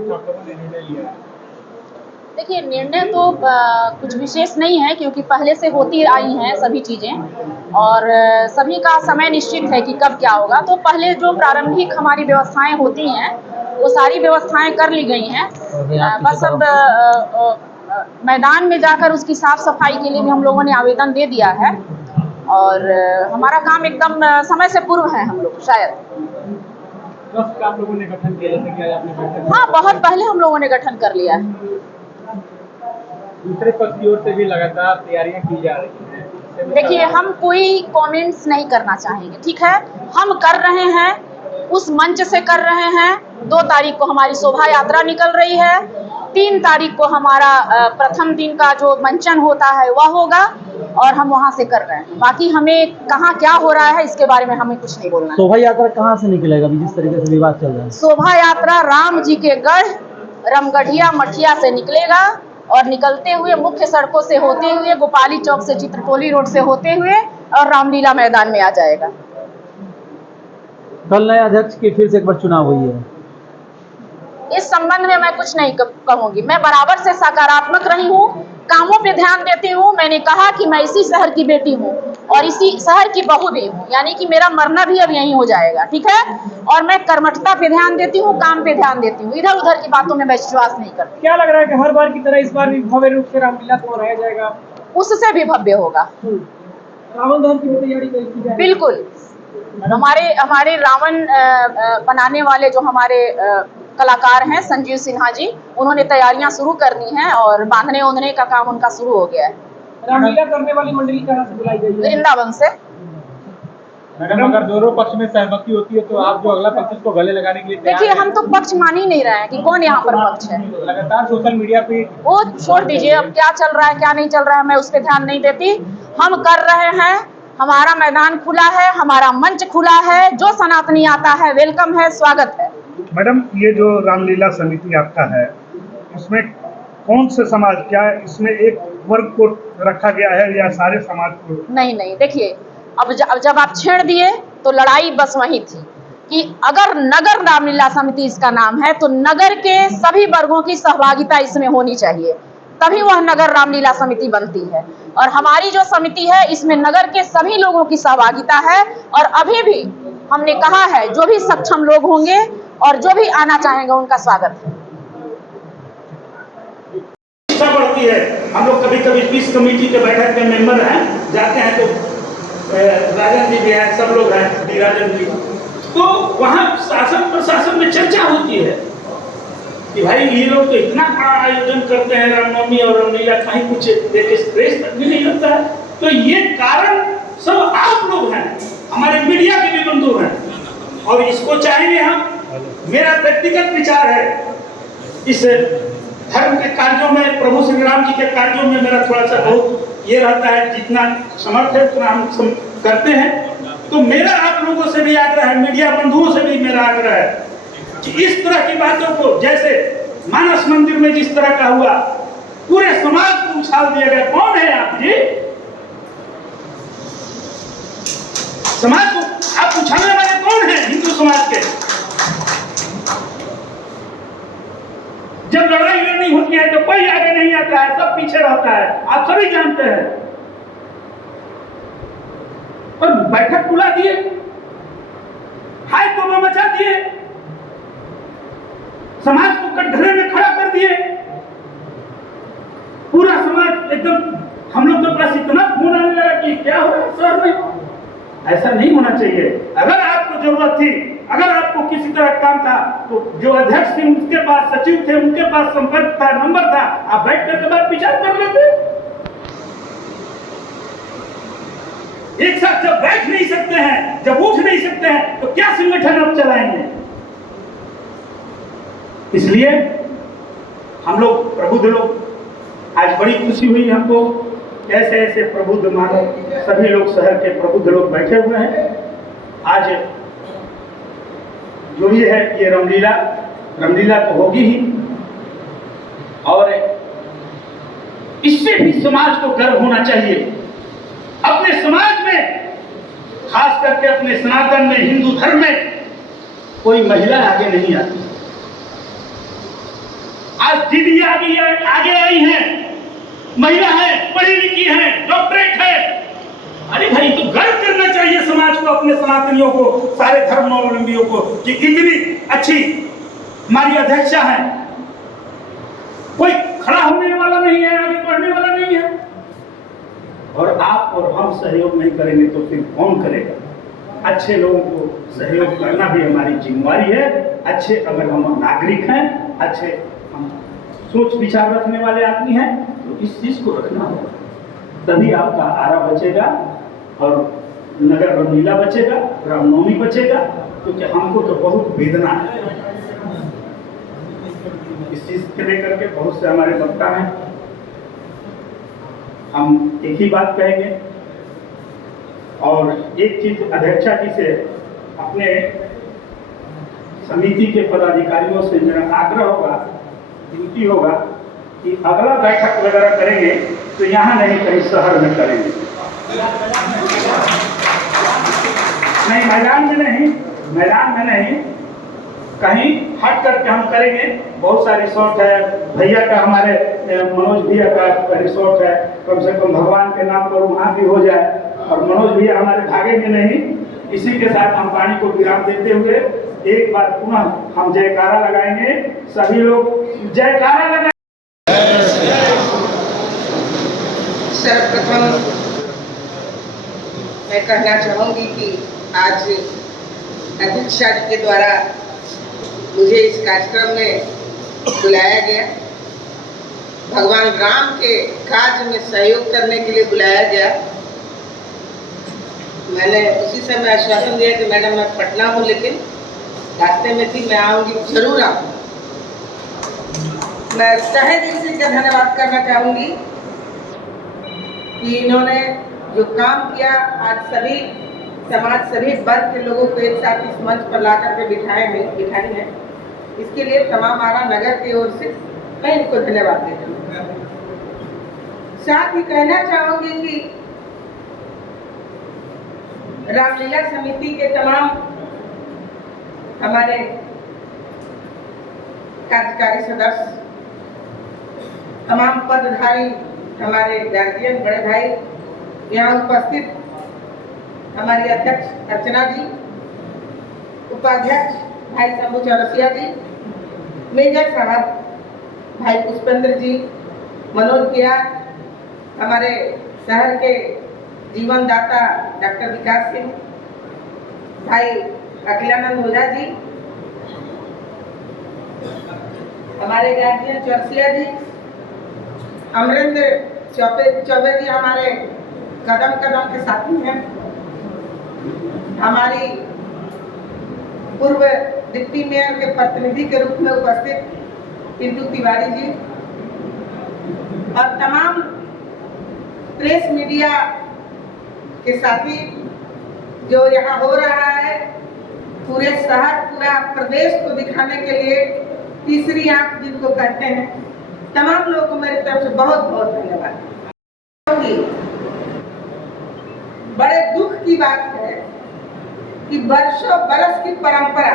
कुछ आप लोगों ने निर्णय लिया है? देखिए, निर्णय तो कुछ विशेष नहीं है, क्योंकि पहले से होती आई हैं सभी चीज़ें और सभी का समय निश्चित है कि कब क्या होगा। तो पहले जो प्रारंभिक हमारी व्यवस्थाएं होती हैं वो सारी व्यवस्थाएं कर ली गई हैं। बस अब मैदान में जाकर उसकी साफ सफाई के लिए भी हम लोगों ने आवेदन दे दिया है और हमारा काम एकदम समय से पूर्व है हम लोग शायद। ट्रस्ट का आप लोगों ने गठन किया, जैसे कि आज आपने बैठक हाँ, बहुत पहले हम लोगों ने गठन कर लिया है। दूसरे पक्ष की ओर से भी लगातार तैयारियां की जा रही हैं। देखिए, हम कोई कमेंट्स नहीं करना चाहेंगे, ठीक है। हम कर रहे हैं, उस मंच से कर रहे हैं। 2 तारीख को हमारी शोभा यात्रा निकल रही है, 3 तारीख को हमारा प्रथम दिन का जो मंचन होता है वह होगा और हम वहां से कर रहे हैं। बाकी हमें कहाँ क्या हो रहा है इसके बारे में हमें कुछ नहीं बोलना है। शोभा यात्रा कहाँ से निकलेगा अभी जिस तरीके से विवाद चल रहा है? शोभा यात्रा राम जी के गढ़ रामगढ़िया मठिया से निकलेगा और निकलते हुए मुख्य सड़कों से होते हुए गोपाली चौक से चित्रकोली रोड से होते हुए और रामलीला मैदान में आ जाएगा। कल नए अध्यक्ष की फिर से एक बार चुनाव हुई है, इस संबंध में मैं कुछ नहीं कहूंगी। मैं बराबर से सकारात्मक रही हूँ, कामों पे ध्यान देती हूँ। मैंने कहा कि मैं इसी शहर की बेटी हूँ और इसी शहर की बहू भी हूँ, यानी कि मेरा मरना भी अब यहीं हो जाएगा, ठीक है। और मैं कर्मठता पे ध्यान देती हूँ, काम पे ध्यान देती हूँ, इधर उधर की बातों में मैं विश्वास नहीं करती। क्या लग रहा है कि हर बार की तरह इस बार भी भव्य रूप से रामलीला को मनाया जाएगा? उससे भी भव्य होगा। रावण दहन की भी तैयारी की जाएगी? बिल्कुल। हमारे रावण बनाने वाले जो हमारे कलाकार हैं संजीव सिन्हा जी, उन्होंने तैयारियां शुरू कर दी हैं और बांधने ओंधने का काम उनका शुरू हो गया है। रामलीला करने वाली मंडली कहाँ से बुलाई गई है? वृंदावन से। मैडम, अगर दोनों पक्ष में सहमति होती है तो आप जो अगला पक्ष को गले लगाने के लिए तैयार देखिए, हैं? हम तो पक्ष मान ही नहीं रहे हैं कि कौन यहाँ पर पक्ष है। लगातार सोशल मीडिया पे वो छोड़ दीजिए, अब क्या चल रहा है क्या नहीं चल रहा है मैं उस पर ध्यान नहीं देती। हम कर रहे हैं, हमारा मैदान खुला है, हमारा मंच खुला है, जो सनातनी आता है वेलकम है, स्वागत है। मैडम, ये जो रामलीला समिति आपका है, इसमें कौन से समाज, क्या इसमें एक वर्ग को रखा गया है या सारे समाज को? नहीं, देखिए, अब जब आप छेड़ दिए तो लड़ाई बस वही थी कि अगर नगर रामलीला समिति इसका नाम है तो नगर के सभी वर्गों की सहभागिता इसमें होनी चाहिए, तभी वह नगर रामलीला समिति बनती है। और हमारी जो समिति है इसमें नगर के सभी लोगों की सहभागिता है और अभी भी हमने कहा है जो भी सक्षम लोग होंगे और जो भी आना चाहेंगे उनका स्वागत है। बढ़ती है। हम लोग कभी कभी पीस कमेटी के बैठक के मेंबर हैं, जाते हैं तो राजन जी भी हैं, सब लोग हैं, राजन जी, तो वहाँ शासन प्रशासन में चर्चा होती है कि भाई ये लोग तो इतना बड़ा आयोजन करते हैं रामनवमी और रामलीला, कहीं कुछ स्ट्रेस तक भी नहीं लगता है। तो ये कारण सब आप लोग हैं, हमारे मीडिया के भी बंधु हैं और इसको चाहेंगे हम। मेरा व्यक्तिगत विचार है, इस धर्म के कार्यों में, प्रभु श्री राम जी के कार्यों में मेरा थोड़ा सा बहुत ये रहता है, जितना समर्थ है उतना हम करते हैं। तो मेरा आप लोगों से भी आग्रह है, मीडिया बंधुओं से भी मेरा आग्रह है कि इस तरह की बातों को, जैसे मानस मंदिर में जिस तरह का हुआ, पूरे समाज को उछाल दिया गया। कौन है आप जी? समाज को आप उछालने वाले कौन है? हिंदू समाज के। जब लड़ाई लड़नी होती है तो कोई आगे नहीं आता है, सब पीछे रहता है, आप सभी जानते हैं। और बैठक बुला दिए, हाय तोबा मचा दिए, समाज को कटघरे में खड़ा कर दिए, पूरा समाज एकदम, हम लोग तो बस इतना खून आने लगा कि क्या हो रहा है शहर में। ऐसा नहीं होना चाहिए। अगर आपको जरूरत थी, अगर आपको किसी तरह काम था, तो जो अध्यक्ष थे उनके पास, सचिव थे उनके पास संपर्क था, नंबर था, आप बैठ कर के बाद विचार कर लेते। एक साथ जब बैठ नहीं सकते हैं, जब उठ नहीं सकते हैं, तो क्या संगठन आप चलाएंगे? इसलिए हम लोग प्रबुद्ध लोग, आज बड़ी खुशी हुई हमको, ऐसे ऐसे प्रबुद्ध मानव, सभी लोग शहर के प्रबुद्ध लोग बैठे हुए हैं। आज जो भी है ये रामलीला तो होगी ही, और इससे भी समाज को गर्व होना चाहिए। अपने समाज में, खास करके अपने सनातन में, हिंदू धर्म में कोई महिला आगे नहीं आती। दीदी आगे आई हैं, महिला है, पढ़ी लिखी है, डॉक्टरेट है। अरे भाई, तो गर्व करना चाहिए समाज को, अपने सनातनियों को, सारे धर्मावलंबियों को कि इतनी अच्छी हमारी अध्यक्षा है। कोई खड़ा होने वाला नहीं है, आगे बढ़ने वाला नहीं है। और आप और हम सहयोग नहीं करेंगे तो फिर कौन करेगा? अच्छे लोगों को सहयोग करना भी हमारी जिम्मेवारी है। अच्छे अगर हम नागरिक हैं, अच्छे हम सोच विचार रखने वाले आदमी हैं, तो इस चीज को रखना होगा, तभी आपका आरा बचेगा और नगर रामलीला बचेगा, रामनवमी बचेगा। क्योंकि हमको तो बहुत वेदना है इस चीज के लेकर के। बहुत से हमारे वक्ता हैं, हम एक ही बात कहेंगे। और एक चीज अध्यक्षा जी से, अपने समिति के पदाधिकारियों से मेरा आग्रह होगा, विनती होगा कि अगला बैठक वगैरह करेंगे तो यहाँ नहीं, कहीं शहर में करेंगे। नहीं, मैदान में नहीं, कहीं हट करके हम करेंगे। बहुत सारे रिसोर्ट है, भैया का, हमारे मनोज भैया का रिसोर्ट है, कम से कम भगवान के नाम पर वहाँ भी हो जाए। और मनोज भैया हमारे भागेंगे नहीं। इसी के साथ हम वाणी को विराम देते हुए एक बार पुनः हम जयकारा लगाएंगे। सभी लोग जयकारा लगाएंगे। सर्वप्रथम मैं कहना चाहूँगी कि आज अध्यक्षा जी के द्वारा मुझे इस कार्यक्रम में बुलाया गया, भगवान राम के कार्य में सहयोग करने के लिए बुलाया गया। मैंने उसी समय आश्वासन दिया कि मैडम मैं पटना हूँ, लेकिन रास्ते में थी, मैं आऊँगी, जरूर आऊँगी। मैं तहे दिल से इनका धन्यवाद करना चाहूँगी कि इन्होंने जो काम किया, आज सभी समाज, सभी वर्ग के लोगों को एक साथ इस मंच पर ला करके बिठाई है। इसके लिए तमाम आरा नगर की ओर से मैं इनको धन्यवाद देती हूँ। साथ ही कहना चाहूँगी कि रामलीला समिति के तमाम हमारे कार्यकारी सदस्य, तमाम पदधारी, हमारे गार्जियन, बड़े भाई, यहाँ उपस्थित हमारी अध्यक्ष अर्चना जी, उपाध्यक्ष भाई शंभू चौरसिया जी, मेजर साहब भाई पुष्पेंद्र जी, मनोज भैया, हमारे शहर के जीवन दाता डॉक्टर विकास सिंह, भाई अखिलानंद ओझा जी, हमारे गार्जियन चौरसिया जी, अमरेंद्र चौबे जी हमारे कदम कदम के साथी हैं, हमारी पूर्व डिप्टी मेयर के प्रतिनिधि के रूप में उपस्थित पिंटू तिवारी जी और तमाम प्रेस मीडिया के साथी, जो यहाँ हो रहा है पूरे शहर, पूरा प्रदेश को दिखाने के लिए तीसरी आंख जिनको कहते हैं, तमाम लोगों को मेरी तरफ से बहुत बहुत धन्यवाद। बड़े दुख की बात है कि वर्षों बरस की परंपरा,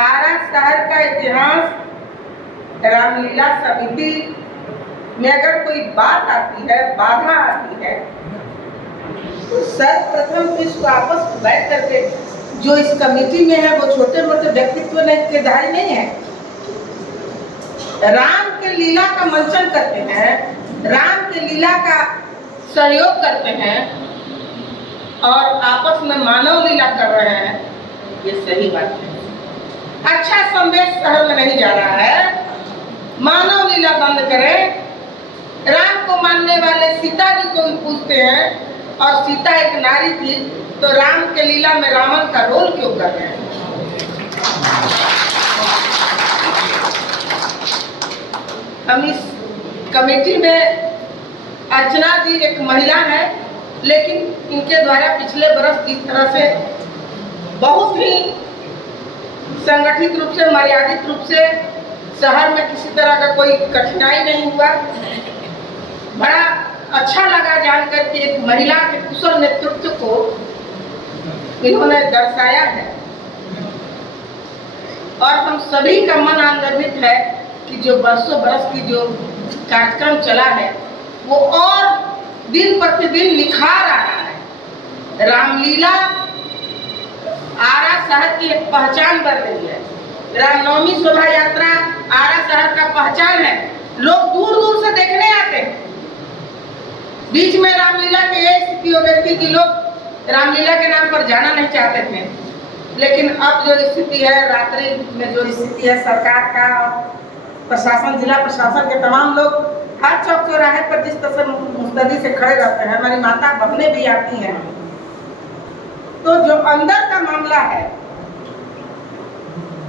आरा शहर का इतिहास, रामलीला समिति में अगर कोई बात आती है, बाधा आती है, तो सर्वप्रथम इसको आपस में बैठ करके, जो इस कमेटी में है वो छोटे मोटे व्यक्तित्व के धारी नहीं है, राम के लीला का मंचन करते हैं, राम के लीला का सहयोग करते हैं और आपस में मानव लीला कर रहे हैं। ये सही बात है। अच्छा संदेश शहर में नहीं जा रहा है। मानव लीला बंद करें। राम को मानने वाले सीता जी को भी पूछते हैं, और सीता एक नारी थी, तो राम के लीला में रावण का रोल क्यों कर रहे हैं? हम इस कमेटी में, अर्चना जी एक महिला है, लेकिन इनके द्वारा पिछले बरस जिस तरह से बहुत ही संगठित रूप से, मर्यादित रूप से शहर में किसी तरह का कोई कठिनाई नहीं हुआ, बड़ा अच्छा लगा जानकर कि एक महिला के कुशल नेतृत्व को इन्होंने दर्शाया है। और हम सभी का मन आनंदित है कि जो बरसों बरस की जो कार्यक्रम चला है वो और दिन प्रतिदिन निखार आ रहा है। रामलीला आरा शहर की एक पहचान बन रही है। रामनवमी शोभा यात्रा आरा शहर का पहचान है। लोग दूर दूर से देखने आते हैं। बीच में रामलीला की यही स्थिति हो गई थी कि लोग रामलीला के नाम पर जाना नहीं चाहते थे, लेकिन अब जो स्थिति है, रात्रि में जो स्थिति है, सरकार का और प्रशासन, जिला प्रशासन के तमाम लोग हर चौक चौराहे पर जिस तरह से मुस्तैदी से खड़े रहते हैं, हमारी माता बहनें भी आती हैं, तो जो अंदर का मामला है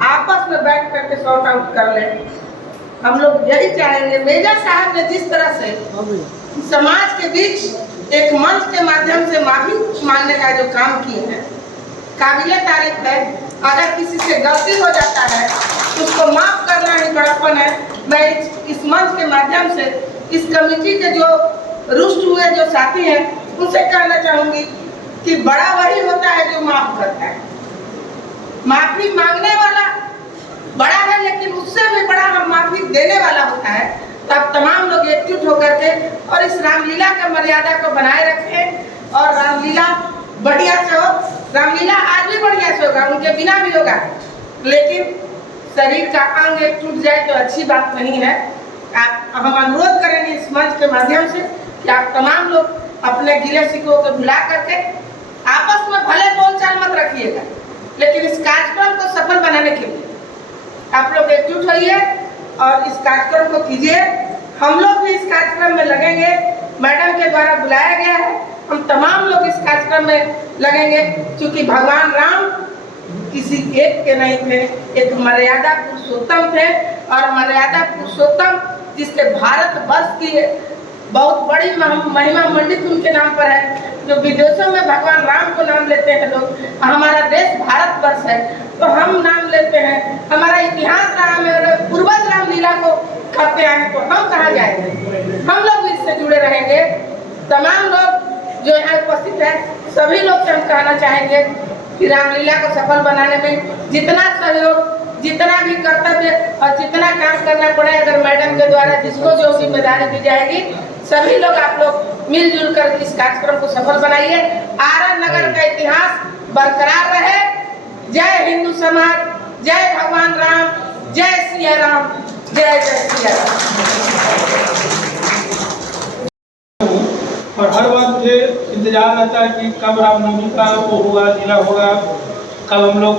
आपस में बैठ करके सॉर्ट आउट कर ले। हम लोग यही चाहेंगे। मेजर साहब ने जिस तरह से समाज के बीच एक मंच के माध्यम से माफी मांगने का जो काम किए हैं, काबिले तारीफ है। अगर किसी से गलती हो जाता है तो उसको माफ करना ही बड़ापन है। मैं इस मंच के माध्यम से इस कमेटी के जो रुष्ट हुए जो साथी हैं उनसे कहना चाहूंगी कि बड़ा वही होता है जो माफ करता है। माफी मांगने वाला बड़ा है, लेकिन उससे भी बड़ा हम माफी देने वाला होता है। तब तमाम लोग एकजुट होकर के और इस रामलीला का मर्यादा को बनाए रखें और रामलीला बढ़िया से हो। रामलीला आज भी बढ़िया से होगा, उनके बिना भी होगा, लेकिन शरीर का अंग एक टूट जाए तो अच्छी बात नहीं है। हम अनुरोध करेंगे इस मंच के माध्यम से कि आप तमाम लोग अपने गिले शिकवों को भुला करके आपस में भले बोलचाल मत रखिएगा, लेकिन इस कार्यक्रम को सफल बनाने के लिए आप लोग एकजुट होइए और इस कार्यक्रम को कीजिए। हम लोग भी इस कार्यक्रम में लगेंगे। मैडम के द्वारा बुलाया गया है, हम तमाम लोग इस कार्यक्रम में लगेंगे, क्योंकि भगवान राम किसी एक के नहीं थे, एक मर्यादा पुरुषोत्तम थे। और मर्यादा पुरुषोत्तम जिसके भारत वर्ष की बहुत बड़ी महिमा मंडित उनके नाम पर है, जो विदेशों में भगवान राम को नाम लेते हैं लोग। हमारा देश भारत वर्ष है तो हम नाम लेते हैं। हमारा इतिहास रहा है, पूर्वज रामलीला को करते आए, तो हम कहाँ जाएंगे? हम लोग भी इससे जुड़े रहेंगे। तमाम लोग जो यहाँ उपस्थित है, सभी लोग से हम कहना चाहेंगे कि रामलीला को सफल बनाने में जितना सहयोग, जितना भी कर्तव्य और जितना काम करना पड़े, अगर मैडम के द्वारा जिसको जो जिम्मेदारी दी जाएगी, सभी लोग आप लोग मिलजुल कर इस कार्यक्रम को सफल बनाइए। आरा नगर का इतिहास बरकरार रहे। जय हिंदू समाज, जय भगवान राम, जय सिया राम, जय जय सिया राम। और हर बार मुझे इंतजार रहता है कि कब रामनवमी का वो होगा, लीला होगा, कब हम लोग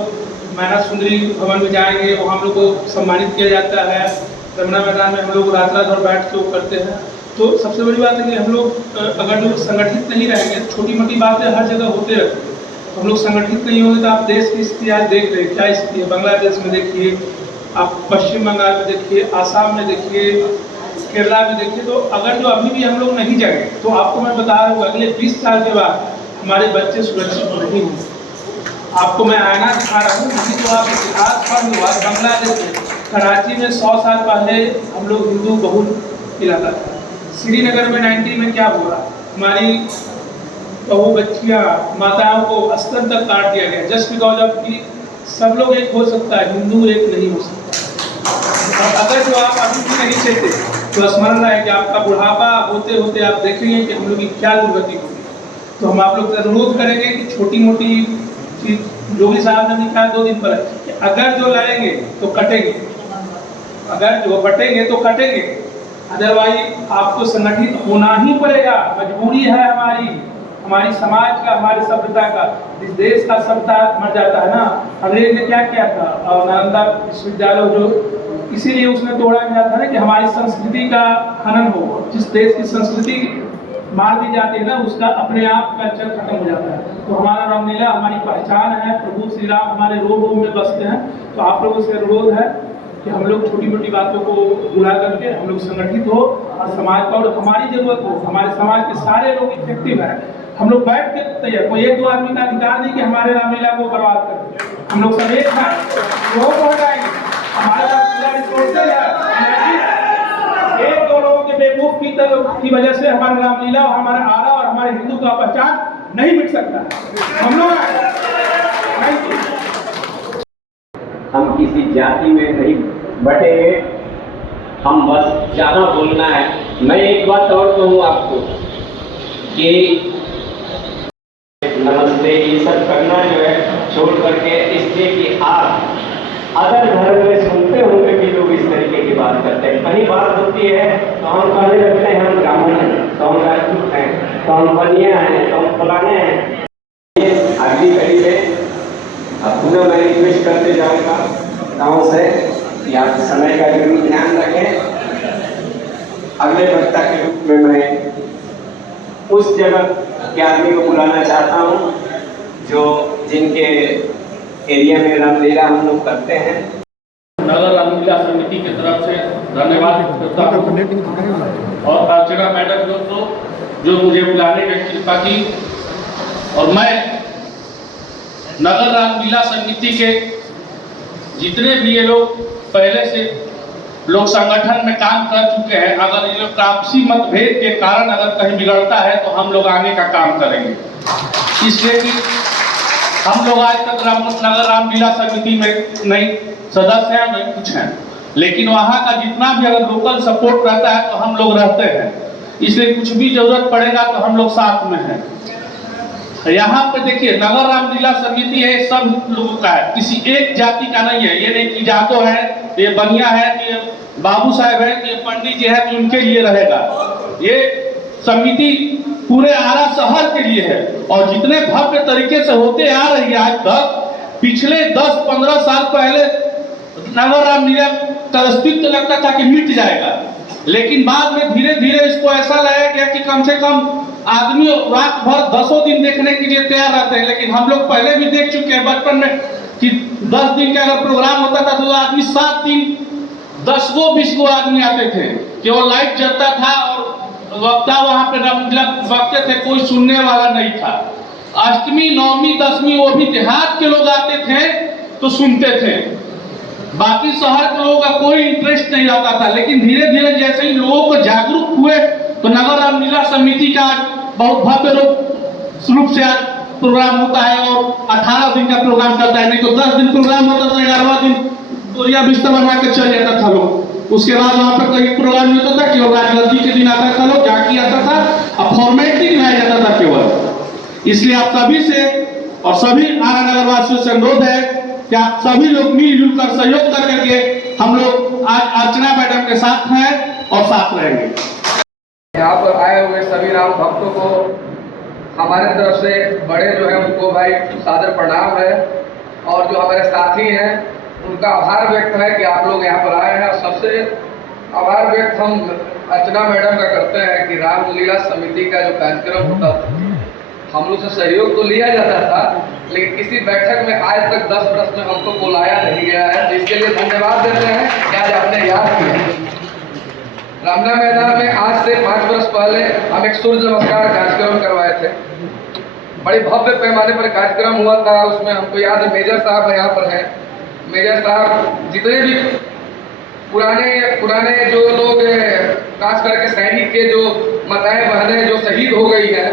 मैना सुंदरी भवन में जाएंगे, वहाँ हम लोग को सम्मानित किया जाता है। रमना मैदान में हम लोग रात रात और बैठ के वो करते हैं। तो सबसे बड़ी बात है कि हम लोग अगर जो संगठित नहीं रहेंगे, छोटी मोटी बातें हर जगह होते रहती है। हम लोग संगठित नहीं होंगे तो आप देश की स्थिति आज देख रहे हैं, क्या स्थिति है। बांग्लादेश में देखिए, आप पश्चिम बंगाल में देखिए, आसाम में देखिए, केरला में देखिए। तो अगर जो अभी भी हम लोग नहीं जाएंगे तो आपको मैं बता रहा हूँ अगले 20 साल के बाद हमारे बच्चे सुरक्षित नहीं होंगे। आपको मैं आईना दिखा रहा हूँ, नहीं तो आप इतिहास पढ़ लो। बांग्लादेश में, कराची में 100 साल पहले हम लोग हिंदू बहुल इलाका था। श्रीनगर में 90 में क्या हुआ, हमारी बहू बच्चियाँ माताओं को अस्तर तक काट दिया गया, जस्ट बिकॉज ऑफ कि सब लोग एक हो सकता है, हिंदू एक नहीं हो सकता। और अगर जो आप अभी भी नहीं चाहते तो स्मरण रहे कि आपका बुढ़ापा होते होते आप देखेंगे कि हम लोग की क्या दुर्गति होगी। तो हम आप लोग से अनुरोध करेंगे कि छोटी मोटी चीज योगी साहब ने लिखा 2 दिन पर कि अगर जो लड़ेंगे तो कटेंगे, अगर जो बटेंगे तो कटेंगे, अदरवाइज आपको संगठित होना ही पड़ेगा। मजबूरी है हमारी समाज का, हमारी सभ्यता का। इस देश का सभ्यता मर जाता है ना। अंग्रेज ने क्या किया था, और नालंदा विश्वविद्यालय जो इसीलिए उसने तोड़ा गया था ना कि हमारी संस्कृति का हनन हो। जिस देश की संस्कृति मार दी जाती है ना, उसका अपने आप कल्चर खत्म हो जाता है। तो हमारा रामलीला हमारी पहचान है। प्रभु श्री राम हमारे रोम रोम में बसते हैं। तो आप लोगों से अनुरोध है कि हम लोग छोटी मोटी बातों को भुला करके हम लोग संगठित हो और समाज का, और हमारी जरूरत हो, हमारे समाज के सारे लोग इफेक्टिव हैं। हम लोग बैठ के तैयार, कोई 1-2 आदमी का अधिकार नहीं कि हमारे रामलीला को बर्बाद कर। हम लोग सब एक हैं, लोगों को हटाएंगे। हमारे पास पूरा रिसोर्सेज है। 1-2 लोगों के बेवकूफ की वजह से हमारा रामलीला और हमारा आरा और हमारे हिंदू का पहचान नहीं मिट सकता। हम लोग हम किसी जाति में नहीं बटेंगे, हम बस ज़्यादा बोलना है। मैं एक बात और कहूँ आपको कि नमस्ते ये सब करना जो है छोड़ करके, इसलिए कि आप अदर धर्म में सुनते होंगे कि लोग इस तरीके की बात करते हैं। कहीं बात होती है तो हम कहने लगते हैं हम ब्राह्मण हैं, तो हम राजपूत हैं, तो हम बनिया हैं, तो हम फलाने हैं। ये अगली कड़ी में अब पुनः मैं रिक्वेस्ट करते जाऊँगा गाँव से कि आप समय का जरूर ध्यान रखें। अगले वक्ता के रूप में मैं उस जगह के आदमी को बुलाना चाहता हूँ जो जिनके एरिया में रामलीला हम लोग करते हैं। नगर रामलीला समिति की तरफ से धन्यवाद करता हूँ और अर्चना मैडम जो मुझे बुलाने की कृपा की। और मैं नगर रामलीला समिति के जितने भी ये लोग पहले से लोग संगठन में काम कर चुके हैं, अगर ये लोग आपसी मतभेद के कारण अगर कहीं बिगड़ता है तो हम लोग आगे का काम करेंगे। इसलिए कि हम लोग आज तक नगर रामलीला समिति में नहीं सदस्य हैं, नहीं कुछ हैं, लेकिन वहाँ का जितना भी अगर लोकल सपोर्ट रहता है तो हम लोग रहते हैं। इसलिए कुछ भी जरूरत पड़ेगा तो हम लोग साथ में हैं। यहाँ पे देखिए नगर रामलीला समिति है, सब लोगों का है, किसी एक जाति का नहीं है। ये नहीं कि जातो है, ये बनिया है, ये बाबू साहब है, ये पंडित जी है तो उनके लिए रहेगा। ये समिति पूरे आरा शहर के लिए है और जितने भव्य तरीके से होते आ रही है आज तक, पिछले 10-15 साल पहले नगर रामलीला का अस्तित्व लगता था कि मिट जाएगा, लेकिन बाद में धीरे धीरे इसको ऐसा लाया गया कि कम से कम आदमी रात भर 10 दिन देखने के लिए तैयार रहते हैं। लेकिन हम लोग पहले भी देख चुके हैं बचपन में कि 10 दिन का अगर प्रोग्राम होता था तो आदमी 7 दिन 10-20 आदमी आते थे, केवल लाइट जलता था और वक्ता वहाँ पे वक्ते थे, कोई सुनने वाला नहीं था। अष्टमी, नवमी, दसवीं वो भी देहात के लोग आते थे तो सुनते थे, बाकी शहर के लोगों का कोई इंटरेस्ट नहीं रहता था। लेकिन धीरे धीरे जैसे ही लोगों को जागरूक हुए तो नगर रामलीला समिति का बहुत भव्य रूप से आज प्रोग्राम होता है और 18 दिन का प्रोग्राम चलता है, नहीं तो 10 दिन प्रोग्राम होता था, 11वां दिन बोरिया बिस्तर बना के चल जाता था लोग। उसके बाद वहाँ पर कोई प्रोग्राम नहीं होता था, केवल राजगद्दी के दिन आता था लोग, जाके आता था, अब फॉर्मेलिटी दिखाया जाता था केवल। इसलिए आप सभी से और सभी आरा नगर वासियों से अनुरोध है कि आप सभी लोग मिलजुल कर सहयोग कर करके हम लोग आज अर्चना मैडम के साथ हैं और साथ रहेंगे। यहाँ पर आए हुए सभी राम भक्तों को हमारे तरफ से बड़े जो है उनको भाई सादर प्रणाम है, और जो हमारे साथी हैं उनका आभार व्यक्त है कि आप लोग यहाँ पर आए हैं। और सबसे आभार व्यक्त हम अर्चना मैडम का करते हैं कि रामलीला समिति का जो कार्यक्रम होता था, हम लोग से सहयोग तो लिया जाता था, लेकिन किसी बैठक में आज तक 10 वर्ष में हमको बुलाया नहीं गया है। तो इसके लिए धन्यवाद देते हैं कि आज आपने याद किया। रामलीला मैदान में आज से 5 वर्ष पहले हम एक सूर्य नमस्कार कार्यक्रम करवाए थे, बड़े भव्य पैमाने पर कार्यक्रम हुआ था। उसमें हमको याद है मेजर साहब यहाँ पर हैं, मेजर साहब जितने भी पुराने जो लोग खास करके सैनिक के जो माताएं बहनें जो शहीद हो गई हैं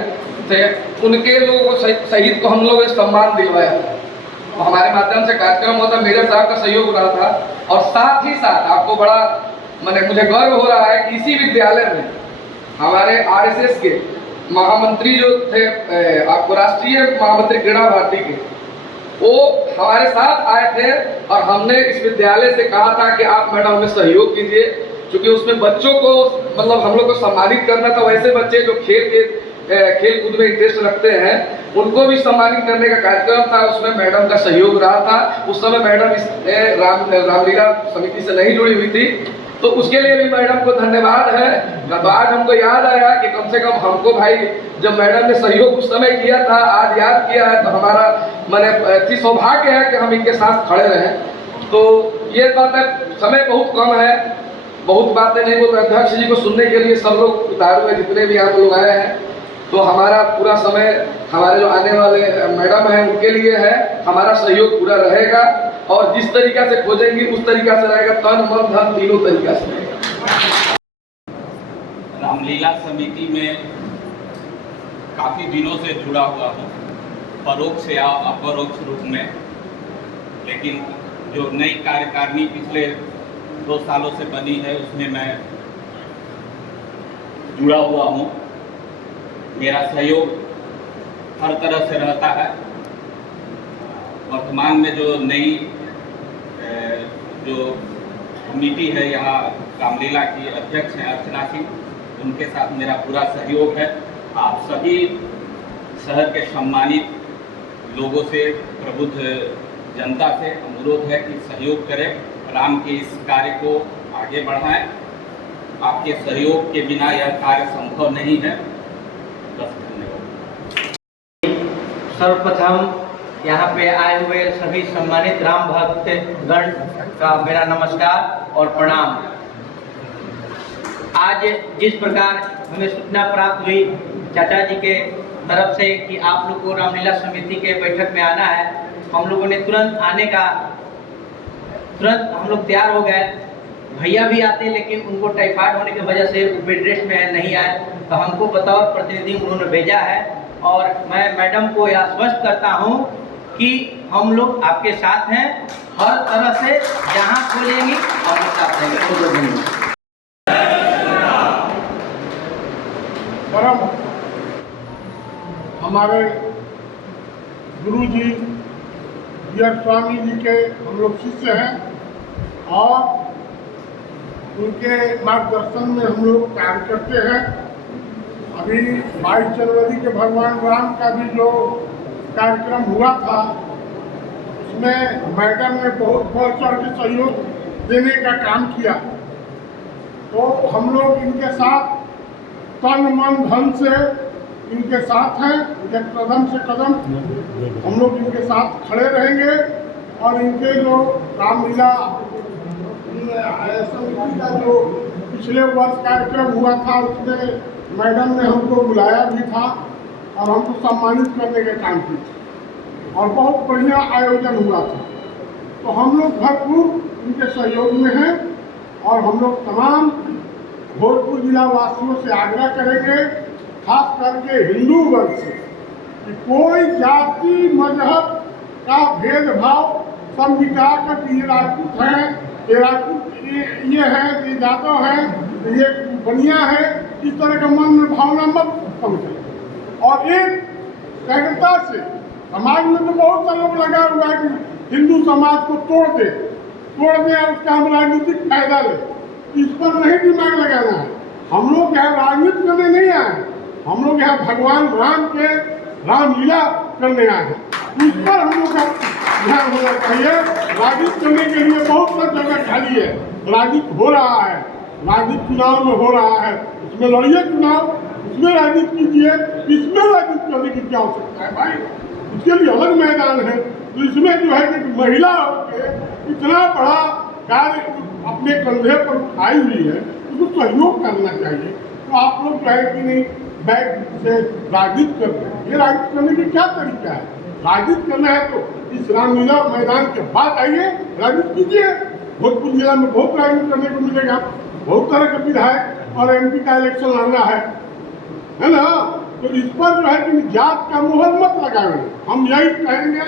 थे, उनके लोगों शहीद को हम लोग सम्मान दिलवाया। हमारे माध्यम से कार्यक्रम हुआ था, मेजर साहब का सहयोग रहा था। और साथ ही साथ आपको बड़ा मुझे गर्व हो रहा है कि इसी विद्यालय में हमारे आरएसएस के महामंत्री जो थे, आपको राष्ट्रीय महामंत्री क्रीड़ा भारती के, वो हमारे साथ आए थे और हमने इस विद्यालय से कहा था कि आप मैडम हमें सहयोग कीजिए, क्योंकि उसमें बच्चों को हम लोग को सम्मानित करना था। वैसे बच्चे जो खेल कूद में इंटरेस्ट रखते हैं उनको भी सम्मानित करने का कार्यक्रम था, उसमें मैडम का सहयोग रहा था। उस समय मैडम इस रामलीला समिति से नहीं जुड़ी हुई थी, तो उसके लिए भी मैडम को धन्यवाद है। आज हमको याद आया कि कम से कम हमको भाई जब मैडम ने सहयोग उस समय किया था, आज याद किया है, तो हमारा सौभाग्य है कि हम इनके साथ खड़े रहें। तो ये बात है, समय बहुत कम है, बहुत बातें नहीं बोल रहे। अध्यक्ष जी को सुनने के लिए सब लोग उतारू है, जितने भी आप लोग आए हैं, तो हमारा पूरा समय हमारे जो आने वाले मैडम हैं उनके लिए है। हमारा सहयोग पूरा रहेगा और जिस तरीका से खोजेंगे उस तरीका से रहेगा, तन मन धन तीनों तरीका से रहेगा। रामलीला समिति में काफ़ी दिनों से जुड़ा हुआ हूँ, परोक्ष या अपरोक्ष रूप में। लेकिन जो नई कार्यकारिणी पिछले 2 सालों से बनी है उसमें मैं जुड़ा हुआ हूँ। मेरा सहयोग हर तरह से रहता है। वर्तमान में जो नई जो कमेटी है यहाँ रामलीला की अध्यक्ष हैं अर्चना सिंह, उनके साथ मेरा पूरा सहयोग है। आप सभी शहर के सम्मानित लोगों से, प्रबुद्ध जनता से अनुरोध है कि सहयोग करें, राम के इस कार्य को आगे बढ़ाएं। आपके सहयोग के बिना यह कार्य संभव नहीं है। बस धन्यवाद। सर्वप्रथम यहाँ पे आए हुए सभी सम्मानित राम भक्त गण का मेरा नमस्कार और प्रणाम। आज जिस प्रकार हमें सूचना प्राप्त हुई चाचा जी के तरफ से कि आप लोग को रामलीला समिति के बैठक में आना है, हम लोगों ने तुरंत हम लोग तैयार हो गए। भैया भी आते लेकिन उनको टाइफाइड होने की वजह से बेड रेस्ट में नहीं आए, तो हमको बतौर प्रतिनिधि उन्होंने भेजा है। और मैं मैडम को यह आश्वस्त करता हूं कि हम लोग आपके साथ हैं, हर तरह से जहां खोलेंगी हम लोग साथ रहेंगे। परम हमारे गुरु जी जियर स्वामी जी के हम लोग शिष्य हैं और उनके मार्गदर्शन में हम लोग कार्य करते हैं। अभी 22 जनवरी के भगवान राम का भी जो कार्यक्रम हुआ था उसमें मैडम ने बहुत बढ़ चढ़ के सहयोग देने का काम किया। तो हम लोग इनके साथ तन मन धन से इनके साथ हैं, इनके कदम से कदम हम लोग इनके साथ खड़े रहेंगे। और इनके जो रामलीला समिति का जो पिछले वर्ष कार्यक्रम हुआ था उसमें मैडम ने हमको बुलाया भी था और हमको सम्मानित करने का काम किया था और बहुत बढ़िया आयोजन हुआ था। तो हम लोग भरपूर इनके सहयोग में हैं और हम लोग तमाम भोजपुर जिला वासियों से आग्रह करेंगे, खास करके हिंदू वर्ग से, कि कोई जाति मजहब का भेदभाव सब मिटा कर ये राजपूत हैं, ये राजपूत ये है, ये यादव है, ये बनिया है, इस तरह का मन में भावना मत समझे। और एक सहजता से समाज में तो बहुत सा लोग लगा हुआ है कि हिंदू समाज को तोड़ दे और उसका हम राजनीतिक फायदा ले। इस पर नहीं दिमाग लगाना है। हम लोग यहाँ राजनीति करने नहीं आए, हम लोग यहाँ भगवान राम के रामलीला करने आए हैं। इस पर हम लोग का ध्यान होना चाहिए। राजनीति करने के लिए बहुत सा जगह खाली है, राजनीति हो रहा है, राजनीति चुनाव में हो रहा है, उसमें लड़िए चुनाव, उसमें राजनीति कीजिए। इसमें राजनीति करने की क्या आवश्यकता है भाई? उसके लिए अलग मैदान है। तो इसमें जो है कि महिला इतना बड़ा कार्य अपने कंधे पर उठाई हुई है, उसको सहयोग करना चाहिए। तो आप लोग जो है कि नहीं बैठ से राजनीति कर रहे हैं, ये राजनीति करने की क्या तरीका है? राजनीति करना है तो इस रामलीला मैदान के बाद आइए, राजनीति कीजिए। भोजपुर जिला में बहुत राजनीति करने को मिलेगा, बहुत तरह के विधायक और MP का इलेक्शन आना है ना। तो इस पर जो है कि जात का मोहर मत लगाएं। हम यही कहेंगे,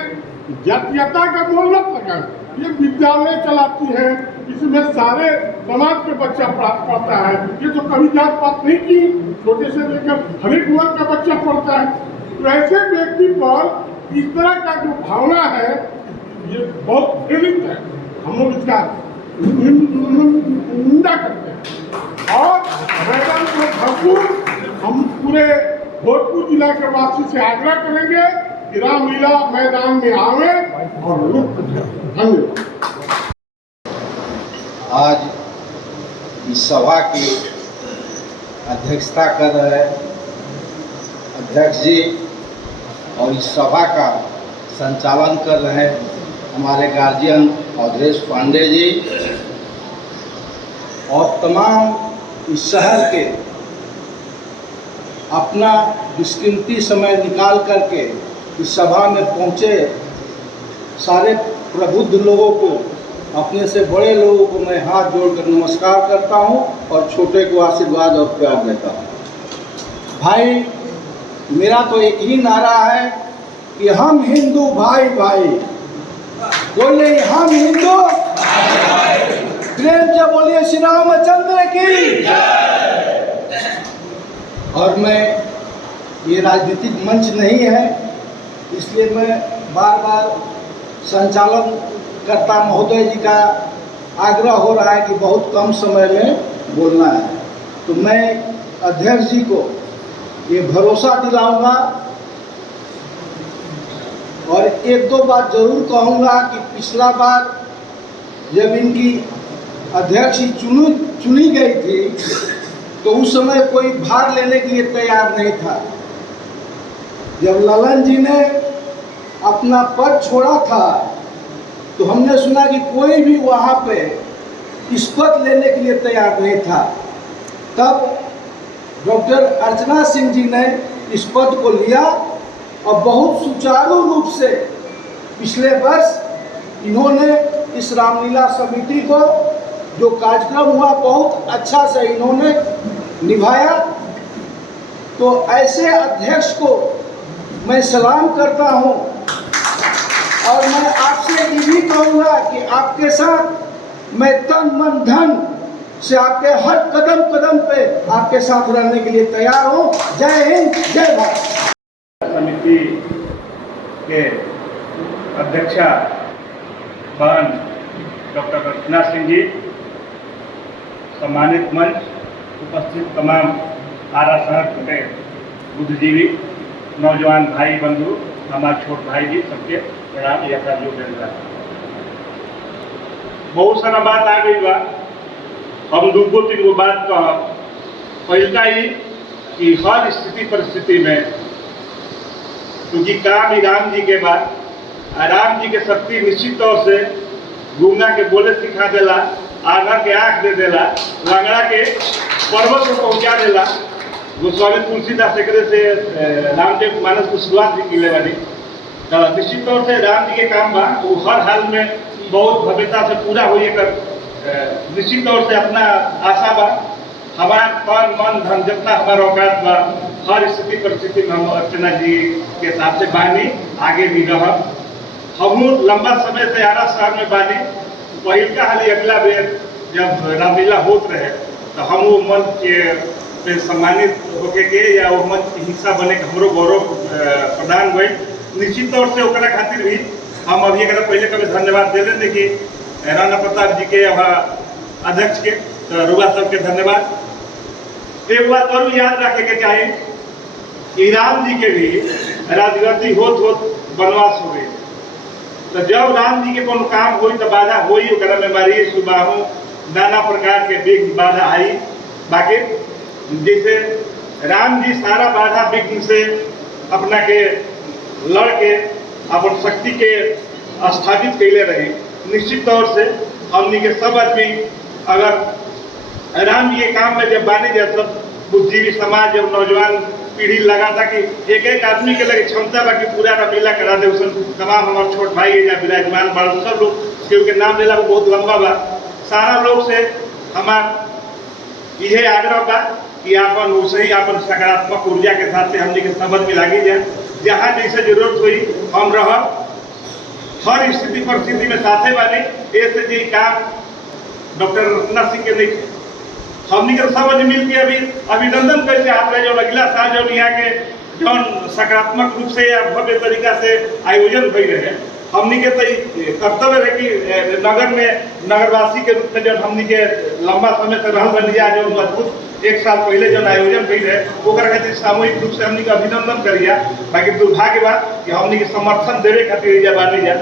जातीयता का मोहर मत लगाएं। ये विद्यालय चलाती है, इसमें सारे समाज के बच्चा पढ़ता है। ये तो कभी जात पात नहीं की, छोटे से लेकर हर एक वर्ग का बच्चा पढ़ता है। तो ऐसे व्यक्ति पर इस तरह का जो भावना है ये बहुत घृणित है। हम लोग इसका निंदा करते हैं और मैदान को भरपूर हम पूरे भोजपुर जिला के वासी से आग्रह करेंगे कि रामलीला मैदान में आवे और लुत्फ उठाएं। धन्यवाद। आज इस सभा की अध्यक्षता कर रहे अध्यक्ष जी और इस सभा का संचालन कर रहे हमारे गार्जियन अवधेश पांडे जी और तमाम इस शहर के अपना दुष्कीमती समय निकाल करके इस सभा में पहुँचे सारे प्रबुद्ध लोगों को, अपने से बड़े लोगों को मैं हाथ जोड़कर नमस्कार करता हूं और छोटे को आशीर्वाद और प्यार देता हूं। भाई, मेरा तो एक ही नारा है कि हम हिंदू भाई भाई। बोले हम हिंदू, प्रेम से बोलिए श्री रामचंद्र की। और मैं ये राजनीतिक मंच नहीं है, इसलिए मैं बार बार संचालन कर्ता महोदय जी का आग्रह हो रहा है कि बहुत कम समय में बोलना है, तो मैं अध्यक्ष जी को ये भरोसा दिलाऊंगा और एक दो बात जरूर कहूंगा कि पिछला बार जब इनकी अध्यक्ष चुनी गई थी तो उस समय कोई भार लेने के लिए तैयार नहीं था। जब ललन जी ने अपना पद छोड़ा था तो हमने सुना कि कोई भी वहाँ पे इस पद लेने के लिए तैयार नहीं था। तब डॉक्टर अर्चना सिंह जी ने इस पद को लिया और बहुत सुचारू रूप से पिछले वर्ष इन्होंने इस रामलीला समिति को जो कार्यक्रम हुआ बहुत अच्छा से इन्होंने निभाया। तो ऐसे अध्यक्ष को मैं सलाम करता हूं और मैं आपसे ये भी कहूँगा कि आपके साथ मैं तन मन धन से आपके हर कदम कदम पे आपके साथ रहने के लिए तैयार हूँ। जय हिंद, जय भारत। समिति के अध्यक्षा बहन डॉक्टर अर्चना सिंह जी, सम्मानित मंच, उपस्थित तमाम आरा शहर के बुद्धिजीवी, नौजवान भाई बंधु, हमारे छोट भाई जी, सबके प्रणाम। यथायोग बहुत सारा बात आ गई बा, हम दूगो तीन गो बात कह। पहला ही कि हर स्थिति परिस्थिति में क्योंकि काम ही राम जी के बाद राम जी के शक्ति निश्चित तौर से गूंगा के बोले सिखा देला, आधा के आँख दे देला, लंगड़ा के पर्वत को पहुँचा देला। गोस्वामी तुलसीदास एकरे से रामदेव मानस की शुरुआत भी किले वाली। तो निश्चित तौर से राम जी के काम बा वो हर हाल में बहुत भव्यता से पूरा हो कर निश्चित तौर से अपना आशा बा। हमारा तन मन धन जितना हमारा औकात बा हर स्थिति परिस्थिति में हम अर्चना जी के साथ से बानी, आगे भी रह। हम लंबा समय से आरा शहर में बानी। पहिलका हाल अगला बेर जब रामलीला होत रहे तो हम वो मंच पे सम्मानित होके के या वो मंच के हिस्सा बने के हमरो गौरव प्रदान हुए। निश्चित तौर से ओकरा खातिर भी हम अभी एक पहले कभी धन्यवाद दे दें कि राणा प्रताप जी के अध्यक्ष के तो रुआ सबके धन्यवाद। एक बात और याद रखे के चाहिए कि राम जी के भी राजगद्दी होत वनवास हो गई। तो जब राम जी के कोनो काम हुई तो बाधा हुई, ओकरा में मारी सुबाहू नाना प्रकार के विघ्न बाधा आई। बाकी जैसे राम जी सारा बाधा विघ्न से अपना के लड़ के अपन शक्ति के स्थापित कैले रहे। निश्चित तौर से हमनी के सब आदमी अगर राम जी के काम में जब बाने जाए सब बुद्धिजीवी समाज जब नौजवान पीढ़ी लगा था कि एक एक आदमी के लगे क्षमता बा कि पूरा रामलीला करा दे। उस तमाम हमारे छोट भाई है या विराजमान बड़ सब लोग क्योंकि नाम लेला बहुत लंबा बा। सारा लोग से हमार यह आग्रह बा कि आपन उसे ही आपन सकारात्मक ऊर्जा के साथ से हमने के समझ में लागी जाए। जहाँ जैसे जरूरत हुई हम रह हर स्थिति परिस्थिति में साथे वाले ऐसे जी काम डॉक्टर रत्ना सिंह के नहीं हमनी के सब मिल के अभी अभिनंदन करके आप रहे जो अगला साल जो यहाँ के जौन सकारात्मक रूप से या भव्य तरीका से आयोजन भई रहे। हमनी के तो कर्तव्य है कि नगर में नगरवासी के रूप में जब हमनी के लंबा समय से रह बनिया जो अद्भुत एक साल पहले जो आयोजन भई रहे ओकर खातिर सामूहिक रूप से हमनी का अभिनंदन करिया। बाकी दुर्भाग्य बा कि हमनी के समर्थन देवे खातिर जा बानी जा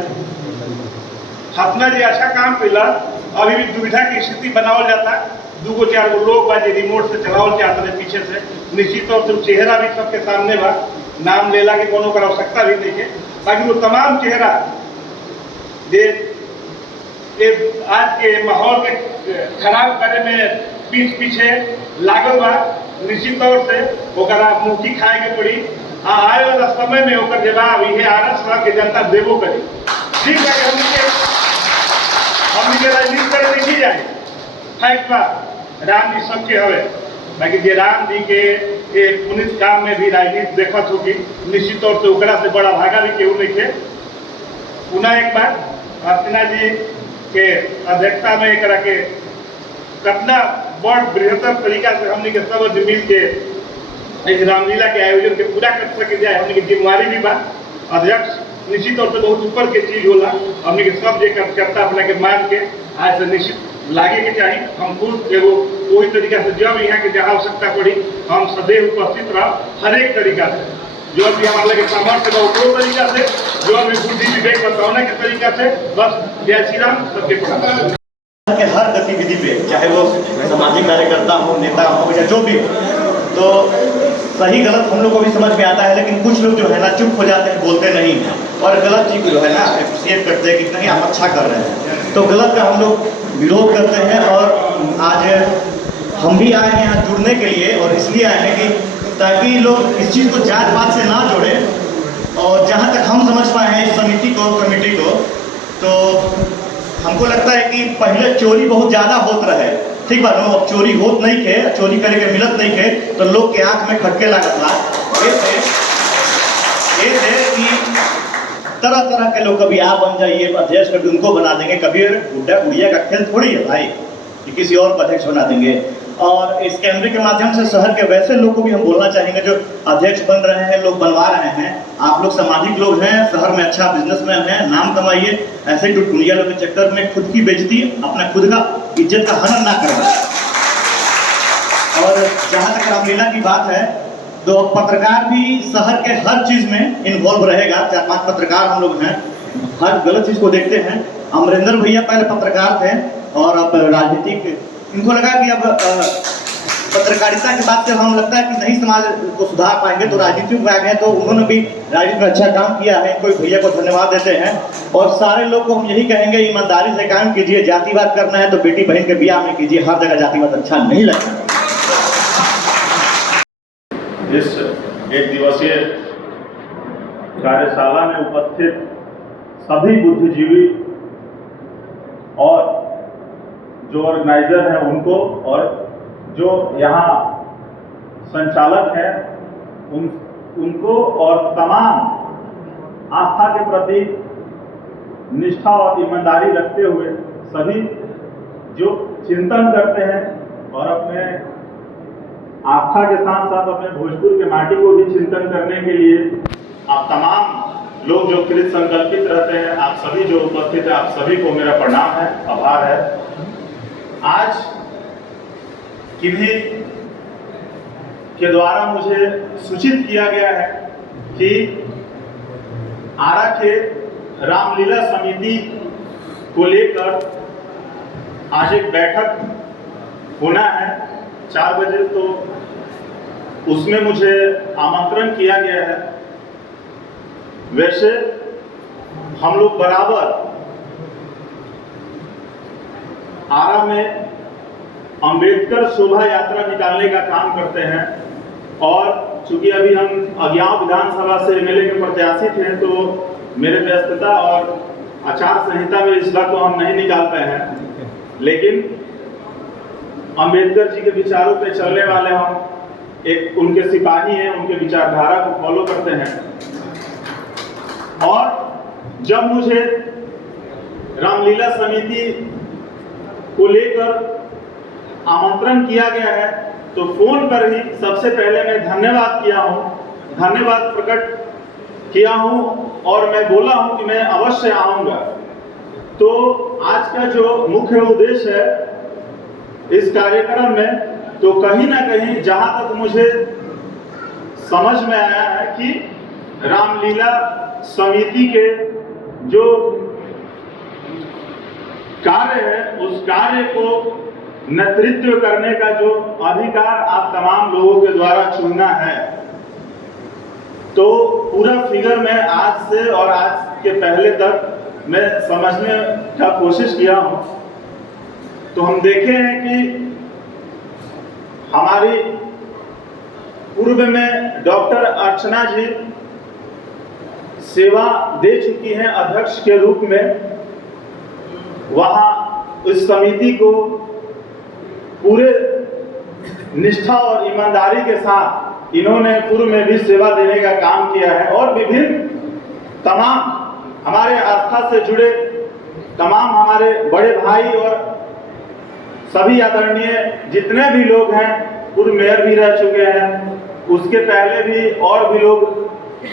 हतना जी अच्छा काम कैला। अभी भी दुविधा की स्थिति बनावल जाता, दूगो चार गो लोग बा जो रिमोट से चलावल चाहते हैं पीछे से। निश्चित तौर से चेहरा भी सबके सामने बा, नाम लेला के कोनो कर आवश्यकता भी नहीं है। बाकी वो तमाम चेहरा जे आज के माहौल के खराब करे में पीछे लागल बा, निश्चित तौर से ओकरा मुक्ति खाए के पड़ी। आए वाला समय में ओकर जवाब यह आरा शहर के जनता देवो करी। ठीक है हमनी के राजनीति करे देखी जाए फैक्ट बा राम जी सबके हवे। बाकी जे राम जी के पुनित काम में भी राजनीति देखत होगी निश्चित तौर से ओकरा से बड़ा भागा भी केहू नहीं है। पुनः एक बार अर्चना जी के अध्यक्षता में एक के कितना बड़ बृहत्तर तरीका से हमने के सब मिल के इस रामलीला के आयोजन के पूरा कर सके जाए, हमने की जिम्मेवारी भी बा। अध्यक्ष निश्चित तौर पर बहुत ऊपर के चीज होला, हमने के सब जे करता अपना के मान के आज से निश्चित लागे के चाहिए। हम खुद एगो कोई तरीका से जब यहाँ के जहाँ आवश्यकता पड़ी हम सदैव उपस्थित रह, हर एक तरीका से जो भी हमारे लगे सामर्थ्य बा वो तरीका से, जो भी बुद्धि विवेक बताने के तरीका से। बस जय श्री राम, सबके प्रणाम। के हर गतिविधि पे, चाहे वो सामाजिक कार्यकर्ता हो, नेता हो या जो भी हो, तो सही गलत हम लोग को भी समझ में आता है, लेकिन कुछ लोग जो है ना चुप हो जाते हैं, बोलते नहीं हैं और गलत चीज जो है ना अप्रिशिएट करते हैं कि नहीं आप अच्छा कर रहे हैं, तो गलत का हम लोग विरोध करते हैं। और आज हम भी आए हैं यहाँ जुड़ने के लिए, और इसलिए आए हैं कि ताकि लोग इस चीज़ को जात पात से ना जोड़े। और जहाँ तक हम समझ पाए हैं इस समिति को, कमेटी को, तो हमको लगता है कि पहले चोरी बहुत ज़्यादा होत रहे, ठीक बा नो, अब चोरी होत नहीं थे, चोरी करे के मिलत नहीं थे, तो लोग के आँख में खटके लागत बा। ये थे कि तरह तरह के लोग, कभी आप बन जाइए अध्यक्ष, कभी उनको बना देंगे, कभी गुड्डा गुड़िया का खेल थोड़ी है भाई कि किसी और को अध्यक्ष बना देंगे। और इस कैमरे के माध्यम से शहर के वैसे लोग को भी हम बोलना चाहेंगे जो अध्यक्ष बन रहे हैं, लोग बनवा रहे हैं, आप लोग सामाजिक लोग हैं, शहर में अच्छा बिजनेसमैन हैं, नाम कमाइए, ऐसे टुटपुंजिया लोग के चक्कर में खुद की बेइज्जती, अपना खुद का इज्जत का हनन ना करें। और जहाँ तक रामलीला की बात है, तो पत्रकार भी शहर के हर चीज में इन्वॉल्व रहेगा। 4-5 पत्रकार हम लोग हैं, हर गलत चीज को देखते हैं। अमरेंद्र भैया पहले पत्रकार थे और अब राजनीतिक, इनको लगा कि अब पत्रकारिता के बाद से हम लगता है कि नहीं समाज को सुधार पाएंगे, तो राजनीति में आ गए, तो उन्होंने भी राजनीति में अच्छा काम किया है, कोई भैया को धन्यवाद देते हैं। और सारे लोग को हम यही कहेंगे, ईमानदारी से काम कीजिए, जातिवाद करना है तो बेटी बहन के ब्याह में कीजिए, हर जगह जातिवाद अच्छा नहीं लगता। इस एक दिवसीय कार्यशाला में उपस्थित सभी बुद्धिजीवी और जो ऑर्गेनाइजर हैं उनको, और जो यहाँ संचालक हैं उनको, और तमाम आस्था के प्रति निष्ठा और ईमानदारी रखते हुए सभी जो चिंतन करते हैं और अपने आस्था के साथ साथ अपने भोजपुर के माटी को भी चिंतन करने के लिए आप तमाम लोग जो कृत संकल्पित रहते हैं, आप सभी जो उपस्थित हैं, आप सभी को मेरा प्रणाम है, आभार है। आज किन्हीं के द्वारा मुझे सूचित किया गया है कि आरा के रामलीला समिति को लेकर आज एक बैठक होना है 4 बजे, तो उसमें मुझे आमंत्रण किया गया है। वैसे हम लोग बराबर आरा में अंबेडकर शोभा यात्रा निकालने का काम करते हैं, और चूंकि अभी हम अज्ञाव विधानसभा से एमएलए के प्रत्याशी थे, तो मेरे व्यस्तता और आचार संहिता में इस बार तो हम नहीं निकाल पाए हैं, लेकिन अंबेडकर जी के विचारों पे चलने वाले हम एक उनके सिपाही हैं, उनके विचारधारा को फॉलो करते हैं। और जब मुझे रामलीला समिति को लेकर आमंत्रण किया गया है, तो फोन पर ही सबसे पहले मैं धन्यवाद किया हूँ, धन्यवाद प्रकट किया हूँ, और मैं बोला हूँ कि मैं अवश्य आऊँगा। तो आज का जो मुख्य उद्देश्य है इस कार्यक्रम में, तो कहीं ना कहीं जहाँ तक मुझे समझ में आया है कि रामलीला समिति के जो कार्य है, उस कार्य को नेतृत्व करने का जो अधिकार आप तमाम लोगों के द्वारा चुनना है, तो पूरा फिगर मैं आज से और आज के पहले तक मैं समझने का कोशिश किया हूँ। तो हम देखे हैं कि हमारी पूर्व में डॉक्टर अर्चना जी सेवा दे चुकी हैं अध्यक्ष के रूप में। वहाँ इस समिति को पूरे निष्ठा और ईमानदारी के साथ इन्होंने पूर्व में भी सेवा देने का काम किया है, और विभिन्न तमाम हमारे आस्था से जुड़े तमाम हमारे बड़े भाई और सभी आदरणीय जितने भी लोग हैं, पूर्व मेयर भी रह चुके हैं, उसके पहले भी और भी लोग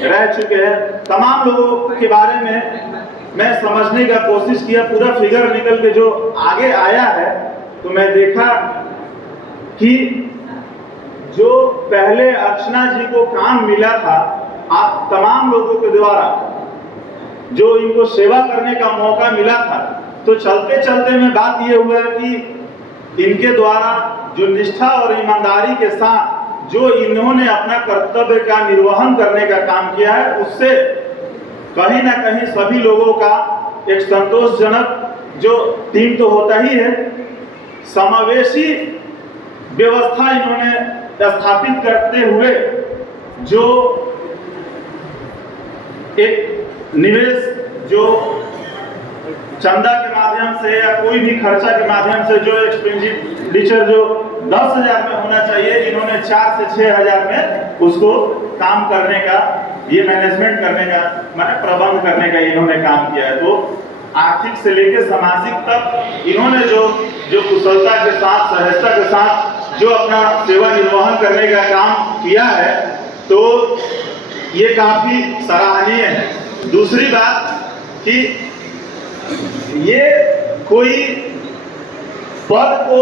रह चुके हैं, तमाम लोगों के बारे में मैं समझने का कोशिश किया। पूरा फिगर निकल के जो आगे आया है तो मैं देखा कि जो पहले अर्चना जी को काम मिला था, आप तमाम लोगों के द्वारा जो इनको सेवा करने का मौका मिला था, तो चलते चलते में बात ये हुआ कि इनके द्वारा जो निष्ठा और ईमानदारी के साथ जो इन्होंने अपना कर्तव्य का निर्वहन करने का काम किया है, उससे कहीं ना कहीं सभी लोगों का एक संतोषजनक जो टीम तो होता ही है, समावेशी व्यवस्था इन्होंने स्थापित करते हुए जो एक निवेश जो चंदा के माध्यम से या कोई भी खर्चा के माध्यम से जो एक्सपेंडिचर जो 10,000 में होना चाहिए, इन्होंने 4 से 6,000 में उसको काम करने का, ये मैनेजमेंट करने का, माने प्रबंध करने का इन्होंने काम किया है। तो आर्थिक से लेकर सामाजिक तक इन्होंने जो कुशलता के साथ, सहजता के साथ जो अपना सेवा निर्वहन करने का काम किया है, तो ये काफी सराहनीय है। दूसरी बात कि ये कोई पद को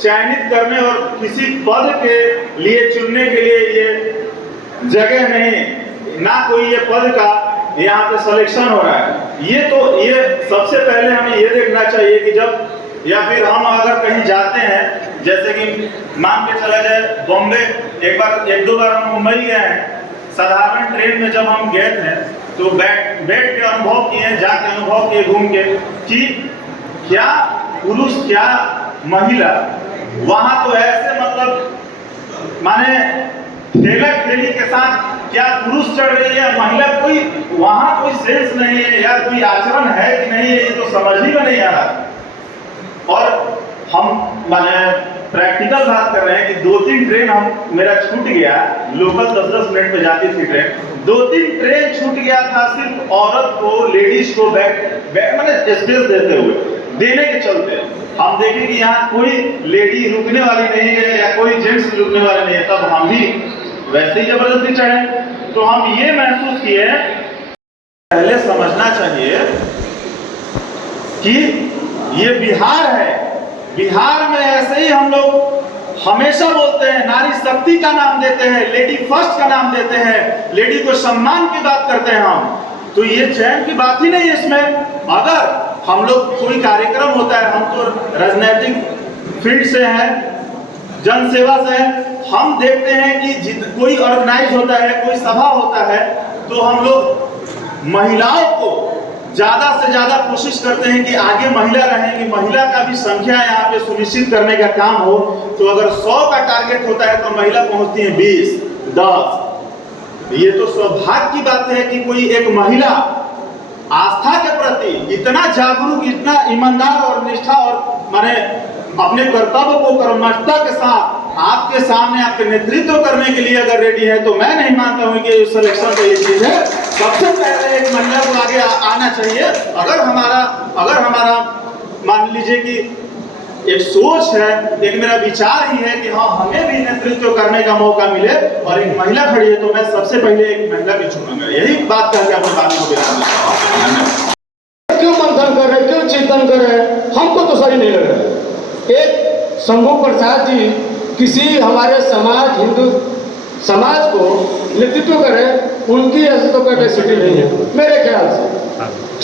चयनित करने और किसी पद के लिए चुनने के लिए ये जगह नहीं, ना कोई ये पद का यहाँ पे सिलेक्शन हो रहा है। ये सबसे पहले हमें ये देखना चाहिए कि जब या फिर हम अगर कहीं जाते हैं, जैसे कि मान के चला जाए बॉम्बे, एक दो बार हम मुंबई गए हैं, साधारण ट्रेन में जब हम गए थे तो बैठ के अनुभव किए, जाके अनुभव किए घूम के कि क्या पुरुष क्या महिला, वहां तो ऐसे मतलब माने ठेला ठेली के साथ क्या पुरुष चढ़ रही है महिला, कोई वहां कोई सेंस नहीं है या कोई आचरण है कि नहीं है, ये तो समझ ही में नहीं आ रहा। और हम माने प्रैक्टिकल बात कर रहे हैं कि 2-3 ट्रेन मेरा छूट गया, लोकल 10-10 मिनट में जाती थी ट्रेन, 2-3 ट्रेन छूट गया था सिर्फ औरत को, लेडीज को बैक माने स्पेस देने के चलते। हम देखें कि यहाँ कोई लेडी रुकने वाली नहीं है या कोई जेंट्स रुकने वाले नहीं है, तब हम भी वैसे ही जबरदस्ती चढ़े। तो हम ये महसूस किए, पहले समझना चाहिए कि ये बिहार है, बिहार में ऐसे ही हम लोग हमेशा बोलते हैं, नारी शक्ति का नाम देते हैं, लेडी फर्स्ट का नाम देते हैं, लेडी को सम्मान की बात करते हैं हम, तो ये चैन की बात ही नहीं है इसमें। अगर हम लोग कोई कार्यक्रम होता है, हम तो राजनीतिक फील्ड से हैं, जन सेवा से हैं, हम देखते हैं कि कोई ऑर्गेनाइज होता है, कोई सभा होता है, तो हम लोग महिलाओं को ज्यादा से ज्यादा कोशिश करते हैं कि आगे महिला रहेंगी, महिला का भी संख्या यहाँ पे सुनिश्चित करने का काम हो। तो अगर 100 का टारगेट होता है तो महिला पहुंचती है 20, 10। ये तो सौभाग्य की बात है कि कोई एक महिला आस्था के प्रति इतना जागरूक, इतना ईमानदार और निष्ठा और माने अपने कर्तव्य को कर्मठता के साथ आपके सामने आपके नेतृत्व करने के लिए अगर रेडी है, तो मैं नहीं मानता हूं कि सिलेक्शन तो ये चीज है। सबसे पहले एक महिला को आगे आना चाहिए। अगर हमारा मान लीजिए कि एक सोच है, एक मेरा विचार ही है कि हाँ हमें भी नेतृत्व करने का मौका मिले और एक महिला खड़ी है, तो मैं सबसे पहले एक महिला को चुनूंगा। यही बात करके अपनी बात को विराम। क्यों मंथन कर रहे, क्यों चिंतन कर रहे, हमको तो सही नहीं लग रहा। एक शंभू प्रसाद जी किसी हमारे समाज, हिंदू समाज को नेतृत्व करे, उनकी ऐसी तो कैपेसिटी नहीं है मेरे ख्याल से।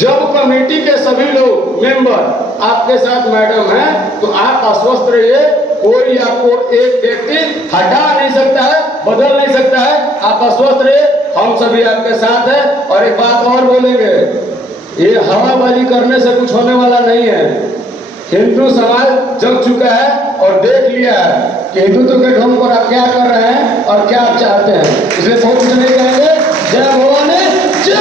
जब कमेटी के सभी लोग मेंबर आपके साथ मैडम हैं, तो आप आश्वस्त रहिए, कोई आपको एक व्यक्ति हटा नहीं सकता है, बदल नहीं सकता है। आप आश्वस्त रहिए, हम सभी आपके साथ हैं। और एक बात और बोलेंगे, ये हवाबाजी करने से कुछ होने वाला नहीं है। हिंदू समाज जग चुका है और देख लिया है कि हिंदुत्व के ढंग पर आप क्या कर रहे हैं और क्या आप चाहते हैं। इसलिए बहुत कुछ नहीं कहेंगे। जय भवानी, जय